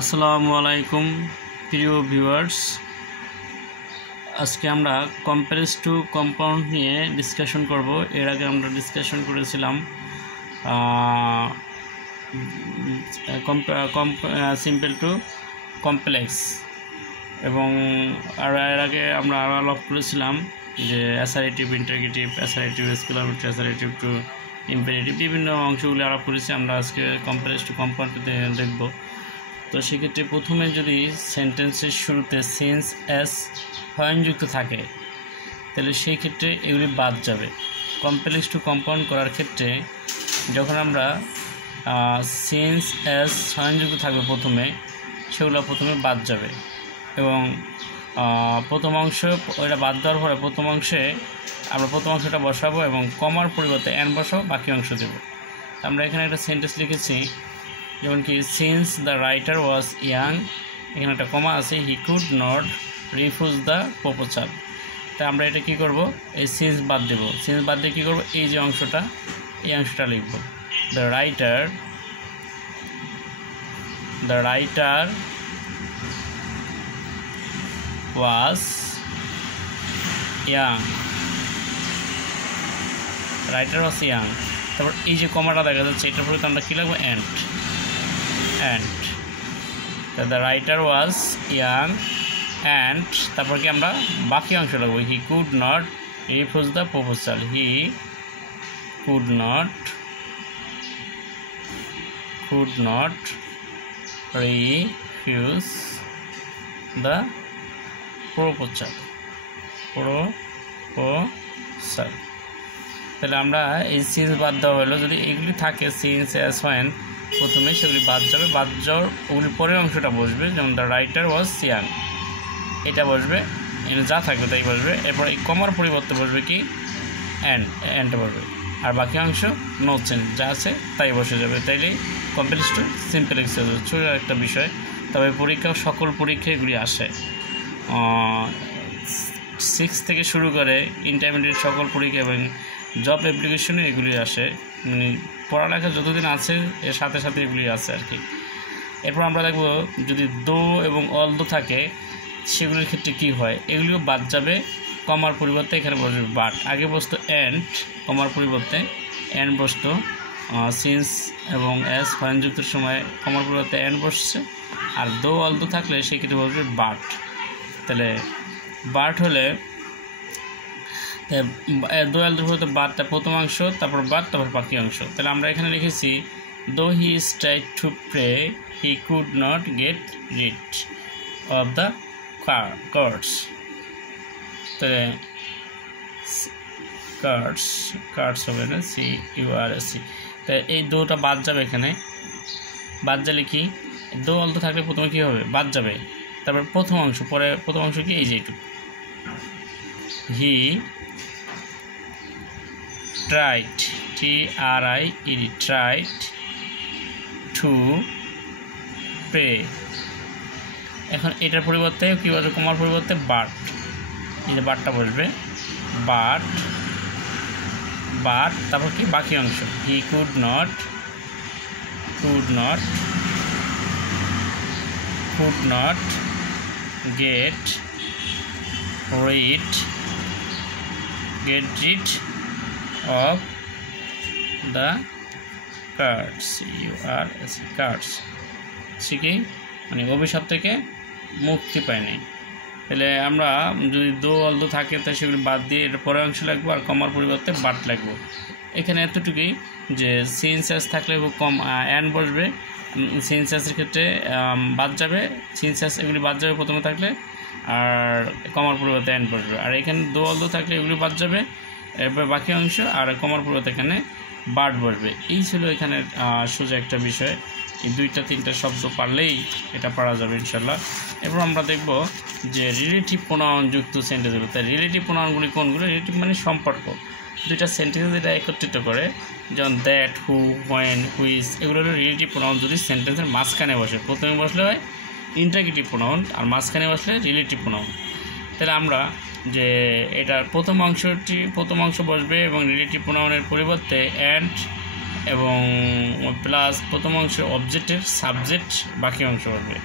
আসসালামু আলাইকুম প্রিয় ভিউয়ার্স, আজকে আমরা কম্পারেস টু কম্পাউন্ড নিয়ে ডিসকাশন করব। এর আগে আমরা ডিসকাশন করেছিলাম সিম্পল টু কমপ্লেক্স, এবং এর আগে আমরা আলাপ করেছিলাম যে assertive, interrogative, assertive, scalar, assertive to imperative, বিভিন্ন অংশগুলি আলাপ করেছি। আমরা আজকে কম্পারেস টু কম্পাউন্ড দেখব। তো সেক্ষেত্রে প্রথমে যদি সেন্টেন্সের শুরুতে সিন্স এস হয়নযুক্ত থাকে তাহলে সেই ক্ষেত্রে এগুলি বাদ যাবে। কমপ্লেক্স টু কম্পাউন্ড করার ক্ষেত্রে যখন আমরা সিন্স এস হয়নযুক্ত থাকবে প্রথমে, সেগুলো প্রথমে বাদ যাবে, এবং প্রথম অংশ ওইটা বাদ দেওয়ার পরে প্রথম অংশে আমরা প্রথম অংশটা বসাবো এবং কমার পরিবর্তে অ্যান্ড বসাবো, বাকি অংশ দেব। আমরা এখানে একটা সেন্টেন্স লিখেছি, যেমন কি since the writer was young, এখানে একটা কমা আছে, হি could not refuse the proposal. তাই আমরা এটা কী করব, এই সিন্স বাদ দেব। সিন্স বাদ দিয়ে কী করবো, এই যে অংশটা, এই অংশটা লিখব। The writer was young, writer was young. তারপর এই যে কমাটা দেখা যাচ্ছে, এটার পরে আমরা কী লাগবো, and. The writer was young and তারপর কি আমরা বাকি অংশ লাগবো, হি could not refuse the proposal, he could not refuse the proposal. তাহলে আমরা এই সিন্স বাদ দেওয়া হলো, যদি এগুলি থাকে সিন্স অ্যাজ ওয়েন প্রথমে, সেগুলি বাদ যাবে। বাদ যাওয়ার ওগুলির পরের অংশটা বসবে, যেমন দ্য রাইটার ওয়াজ ইয়াং, এটা বসবে, এখানে যা থাকবে তাই বসবে। এরপর এই কমার পরিবর্তে বসবে কি, অ্যান্ড বসবে, আর বাকি অংশ নো চেঞ্জ, যা আছে তাই বসে যাবে। তাইলেই কমপ্লেক্স টু সিম্পলেক্স হয়ে যাবে। ছোটো একটা বিষয়, তবে পরীক্ষা, সকল পরীক্ষা এগুলি আসে। 6 থেকে শুরু করে ইন্টারমিডিয়েট সকল পরীক্ষা এবং জব অ্যাপ্লিকেশনে এগুলি আসে, মানে পড়ালেখা যতদিন আছে এর সাথে সাথে এগুলি আছে আর কি। এরপর আমরা দেখব যদি দো এবং অল দো থাকে সেগুলির ক্ষেত্রে কি হয়, এগুলিও বাদ যাবে। কমার পরিবর্তে এখানে বসবে বাট, আগে বসতো অ্যান্ড, কমার পরিবর্তে অ্যান্ড বসতো। সিন্স এবং এস হয়নযুক্তের সময় কমার পরিবর্তে অ্যান্ড বসছে, আর দো অল দো থাকলে সেক্ষেত্রে বসবে বাট। তাহলে বাট হলে দো অল দো হতে বাটটা প্রথম অংশ, তারপর বাট, তারপর বাকি অংশ। তাহলে আমরা এখানে লিখেছি, though he tried to pray he could not get rid of the cards. তাহলে কার্ডস হবে না, CURS। তাই এই দোটা বাদ যাবে, এখানে বাদ যাবে কি, দো অল দো থাকলে প্রথমে কী হবে, বাদ যাবে। তারপর প্রথম অংশ, পরে প্রথম অংশ কি, এই যে একটু, he tried, TRIED, tried to pray. এখন এটার পরিবর্তে কী বলবে, কমার পরিবর্তে বাট, এই যে বাটটা বসবে, বাট, তারপর কি বাকি অংশ, হি could not get read of the cards, cards, কি মানে অভিশাপ থেকে মুক্তি পায়নি। তাহলে আমরা যদি দো অল দো থাকে তাই সেগুলি বাদ দিয়ে এটা পরের অংশ লাগবো, আর কমার পরিবর্তে বাট লাগবো। এখানে এতটুকুই যে সিন্স এস থাকলে কম অ্যান্ড বসবে, সিন্স এসের ক্ষেত্রে বাদ যাবে, সিন্স এস এগুলি বাদ যাবে প্রথমে থাকলে, আর কমার পরিবর্তে অ্যান্ড বসবে। আর এখানে দো অল দো থাকলে এগুলি বাদ যাবে, এরপর বাকি অংশ, আর কমার পরিবর্তে এখানে বাট বসবে। এই ছিল এখানে সোজা একটা বিষয়। এই 2-3টা শব্দ পারলেই এটা পারা যাবে ইনশাল্লাহ। এরপর আমরা দেখব যে রিলেটিভ প্রোনাউন যুক্ত সেন্টেন্সগুলো। তাই রিলেটিভ প্রোনাউনগুলি কোনগুলো, রিলেটিভ মানে সম্পর্ক, দুইটা সেন্টেন্স যেটা একত্রিত করে, যেমন দ্যাট, হু, হোয়েন, হুইচ, এগুলো হলো রিলেটিভ প্রোনাউন। যদি সেন্টেন্সের মাঝখানে বসে, প্রথমে বসলে হয় ইন্টারগেটিভ প্রোনাউন, আর মাঝখানে বসলে রিলেটিভ প্রোনাউন। তাহলে আমরা যে এটার প্রথম অংশ বসবে এবং রিলেটিভ প্রোনাউনের পরিবর্তে অ্যান্ড এবং প্লাস প্রথম অংশ অবজেক্টের সাবজেক্ট বাকি অংশ বসবে।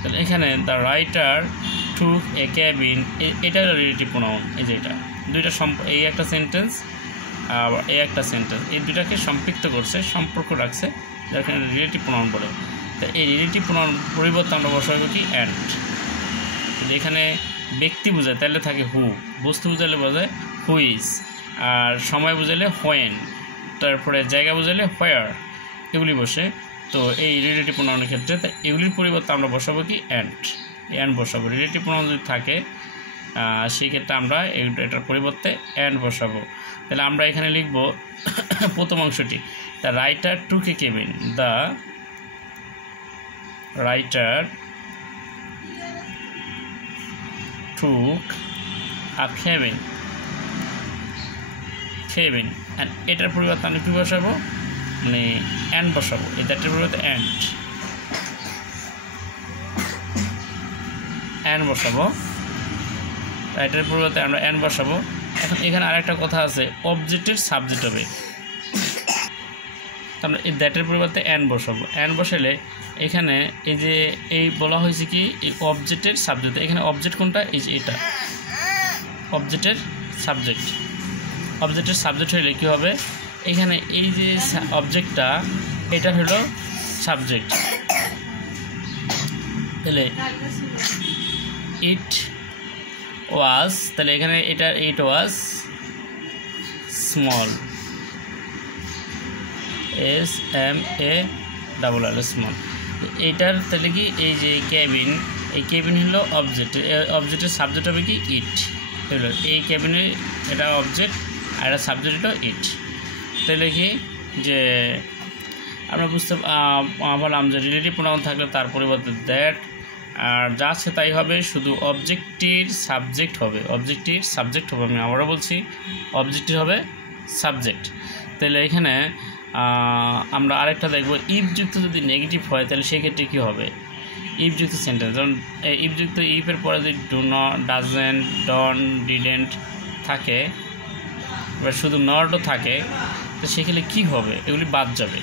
তাহলে এখানে the writer took A cabin, এটা রিলেটিভ প্রোনাউন। এই যে এটা দুইটা এই একটা সেন্টেন্স আর এই একটা সেন্টেন্স, এই দুটাকে সম্পৃক্ত করছে, সম্পর্ক রাখছে, যাকে রিলেটিভ প্রোনাউন বলে। তো এই রিলেটিভ প্রোনাউন পরিবর্তে আমরা বসাবো কি অ্যান্ড। এখানে ব্যক্তি বোঝায় তাহলে থাকে হু, বস্তু বোঝালে বোঝায় হুইজ, আর সময় বোঝালে হোয়েন, তারপরে জায়গা বোঝালে হোয়ার, এগুলি বসে। তো এই রিলেটিভ প্রোনাউনের ক্ষেত্রে এগুলির পরিবর্তে আমরা বসাবো কি অ্যান্ড বসাবো। রিলেটিভ প্রোনাউন যদি থাকে সেই ক্ষেত্রে আমরা এটার পরিবর্তে অ্যান্ড বসাবো। তাহলে আমরা এখানে লিখব প্রথম অংশটি, the writer took A cabin, the writer took a cabin, and এটার পরিবর্তে আমরা কী বসাবো, মানে অ্যান্ড বসাবো। এটার পরিবর্তে অ্যান্ড বসাবো, রাইটারের পরিবর্তে আমরা অ্যান্ড বসাবো। এখন এখানে আরেকটা কথা আছে, অবজেক্টের সাবজেক্ট হবে, আমরা এই দ্যাটের পরিবর্তে অ্যান্ড বসাবো। অ্যান্ড বসালে এখানে এই যে এই বলা হয়েছে কি এই অবজেক্টের সাবজেক্ট, এখানে অবজেক্ট কোনটা, এই যে এটা অবজেক্টের সাবজেক্ট হলে কী হবে, এখানে এই যে অবজেক্টটা এটা হলো সাবজেক্ট। তাহলে ইট ওয়াজ, তাহলে এখানে এটা ইট ওয়াজ স্মল, SMALL স্মল। এইটার তাহলে কি এই যে ক্যাবিন, এই ক্যাবিন হলো অবজেক্টের সাবজেক্ট হবে কি ইট, হলো এই ক্যাবিনের এটা অবজেক্ট আর এটা সাবজেক্ট হলো ইট। তাহলে কি যে আমরা বুঝতে বললাম যে রিলেটিভ প্রোনাউন থাকলে তার পরিবর্তে দ্যাট, আর যা আছে তাই হবে, শুধু অবজেক্টের সাবজেক্ট হবে, আমি আবারও বলছি অবজেক্টের হবে সাবজেক্ট। তাহলে এখানে আমরা আরেকটা দেখব, ইফযুক্ত যদি নেগেটিভ হয় তাহলে সেক্ষেত্রে কী হবে, ইফযুক্ত সেন্টেন্স, যেমন ইফযুক্ত ইফের পরে যদি do not, doesn't, don't, didn't থাকে বা শুধু নটও থাকে, তো সেক্ষেত্রে কী হবে, এগুলি বাদ যাবে,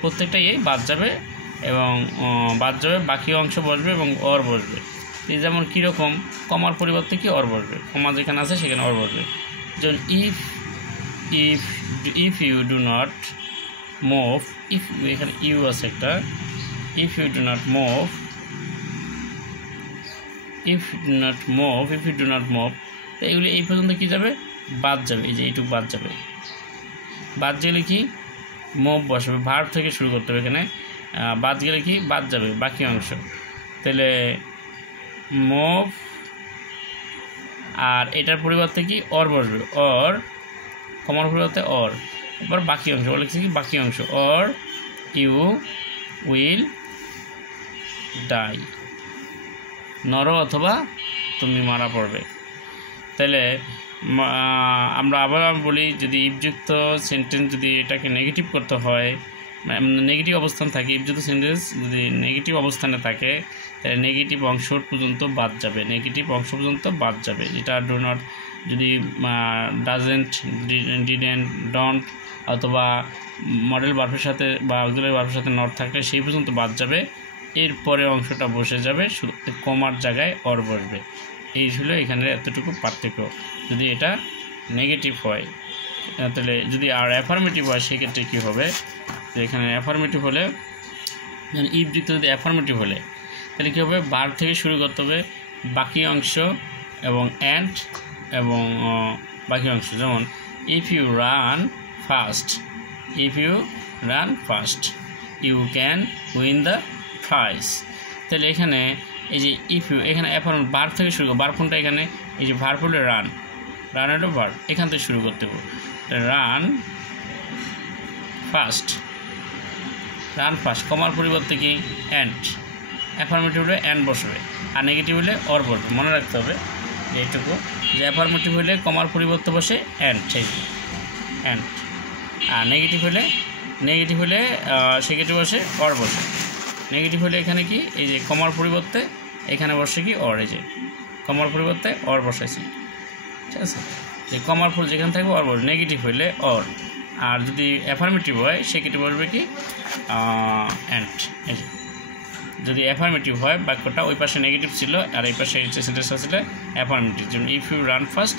প্রত্যেকটাই বাদ যাবে এবং বাকি অংশ বসবে এবং অর বসবে। এই যেমন কীরকম, কমার পরিবর্তে কি অর বসবে, কমা যেখানে আছে সেখানে অর বসবে। যেমন if you do not move, এখানে ইউ আছে একটা, if you do not move, তো এগুলি এই পর্যন্ত কী যাবে, বাদ যাবে, এই যে এইটুকু বাদ যাবে। বাদ গেলে কি মুভ বসবে, ভার্ব থেকে শুরু করতে হবে, এখানে বাদ গেলে কি বাদ যাবে বাকি অংশ। তাহলে মুভ, আর এটার পরিবর্তে কি অর বসবে, অর, কমার পরিবর্তে অর, এবার বাকি অংশ বলে কি বাকি অংশ, অর ইউ উইল ডাই, নরো অথবা তুমি মারা পড়বে। তাহলে আমরা আবার বলি, যদি ইফযুক্ত সেন্টেন্স যদি এটাকে নেগেটিভ করতে হয়, নেগেটিভ অবস্থান থাকে, ইফযুক্ত সেন্টেন্স যদি নেগেটিভ অবস্থানে থাকে তাহলে নেগেটিভ অংশ পর্যন্ত বাদ যাবে, যেটা ডু নট, যদি ডাজেন্ট, ডিডেন্ট, ডন্ট অথবা মডেল ভার্বের সাথে বা অক্সিলারি ভার্বের সাথে নট থাকলে সেই পর্যন্ত বাদ যাবে, এরপরে অংশটা বসে যাবে, শুধু কমার জায়গায় অর বসবে। এই ছিল এখানে এতটুকু পার্থক্য। যদি এটা নেগেটিভ হয় তাহলে, যদি আর অ্যাফার্মেটিভ হয় সেক্ষেত্রে কী হবে, এখানে অ্যাফার্মেটিভ হলে, ইফযুক্ত যদি অ্যাফার্মেটিভ হলে তাহলে কী হবে, ভার্ব থেকে শুরু করতে হবে, বাকি অংশ এবং অ্যান্ড এবং বাকি অংশ। যেমন if you run fast, you can win the prize. তাহলে এখানে এই যে ইফ ইউ, এখানে ভার্ব থেকে শুরু করবো, ভার্ব কোনটা এখানে, এই যে ভার্ব হলে রান হলো ভার্ব, এখান থেকে শুরু করতে হবে, রান ফাস্ট, কমার পরিবর্তে কি অ্যান্ড, অ্যাফার্মেটিভ হলে অ্যান্ড বসবে, আর নেগেটিভ হলে অর বসবে। মনে রাখতে হবে এইটুকু, যে অ্যাফার্মেটিভ হলে কমার পরিবর্তে বসে অ্যান্ড, আর নেগেটিভ হলে সেক্ষেত্রে বসে অর বসে। নেগেটিভ হলে এখানে কি, এই যে কমার পরিবর্তে এখানে বসে কি অর, এই যে কমার পরিবর্তে অর বসাইছি, ঠিক আছে, যে কমার পর যেখানে থাকবে অর বসে, নেগেটিভ হলে অর, আর যদি অ্যাফার্মেটিভ হয় সেক্ষেত্রে বলবে কি অ্যান্ড। এই যে যদি অ্যাফার্মেটিভ হয় বাক্যটা ওই পাশে নেগেটিভ ছিল আর এই পাশে সেন্টেন্সটা ছিল অ্যাফার্মেটিভ, যেমন if you run fast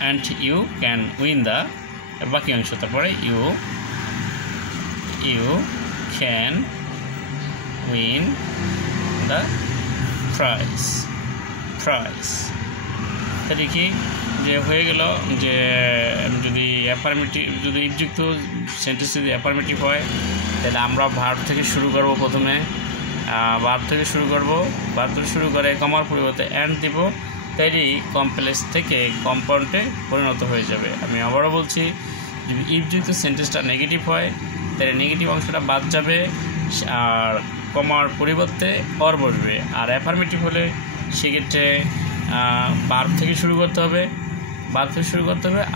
and you can win the বাকি অংশ, তারপরে you can win the prize. তাহলে কি যে হয়ে গেল যে যদি অ্যাফার্মেটিভ, যদি ইফযুক্ত সেন্টেন্স যদি অ্যাফার্মেটিভ হয় তাহলে আমরা ভার্ব থেকে শুরু করব, প্রথমে ভার্ব থেকে শুরু করে কমার পরিবর্তে অ্যান্ড দিব, তাইলেই কমপ্লেক্স থেকে কম্পাউন্ডে পরিণত হয়ে যাবে। আমি আবারও বলছি, যদি ইফযুক্ত সেন্টেন্সটা নেগেটিভ হয় তাহলে নেগেটিভ অংশটা বাদ যাবে আর কমার পরিবর্তে অর বসবে, আর অ্যাফার্মেটিভ হলে সেক্ষেত্রে ভার্ব থেকে শুরু করতে হবে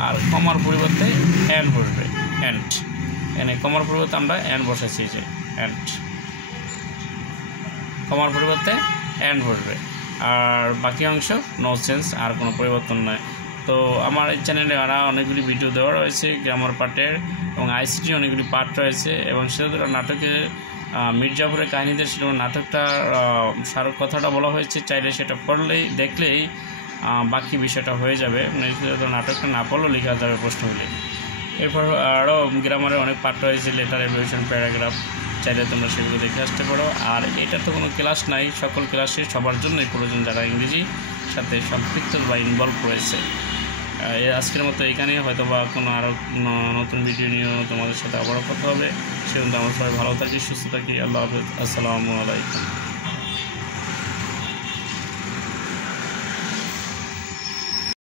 আর কমার পরিবর্তে অ্যান্ড বসবে, অ্যান্ড। এনে কমার পরিবর্তে আমরা অ্যান্ড বসাচ্ছি, যে অ্যান্ড, কমার পরিবর্তে অ্যান্ড বসবে, আর বাকি অংশ নো চেঞ্জ, আর কোনো পরিবর্তন নয়। তো আমার এই চ্যানেলে আরও অনেকগুলি ভিডিও দেওয়া রয়েছে গ্রামার পার্টের, এবং আইসিটির অনেকগুলি পার্ট রয়েছে, এবং সেগুলো নাটকের মির্জাপুরের কাহিনীতে ছিল নাটকটা সার কথাটা বলা হয়েছে, চাইলে সেটা পড়লেই দেখলেই বাকি বিষয়টা হয়ে যাবে, নাটকটা না পড়লেও লেখা যাবে প্রশ্নগুলি। এরপর আরও গ্রামারের অনেক পার্ট রয়েছে, লেটার, এভলিউশন, প্যারাগ্রাফ, চাইলে তোমরা সেগুলো দেখে আসতে পারো। আর এটা তো কোনো ক্লাস নাই, সকল ক্লাসে সবার জন্যই প্রয়োজন যারা ইংরেজি সাথে সম্পৃক্ত বা ইনভলভ রয়েছে। আজকের মতো এখানেই, হয়তো বা কোনো আরও নতুন ভিডিও নিয়েও তোমাদের সাথে আবারও কথা হবে। সেজন্য আমরা সবাই ভালো থাকি, সুস্থ থাকি। আল্লাহ হাফেজ, আসসালামু আলাইকুম।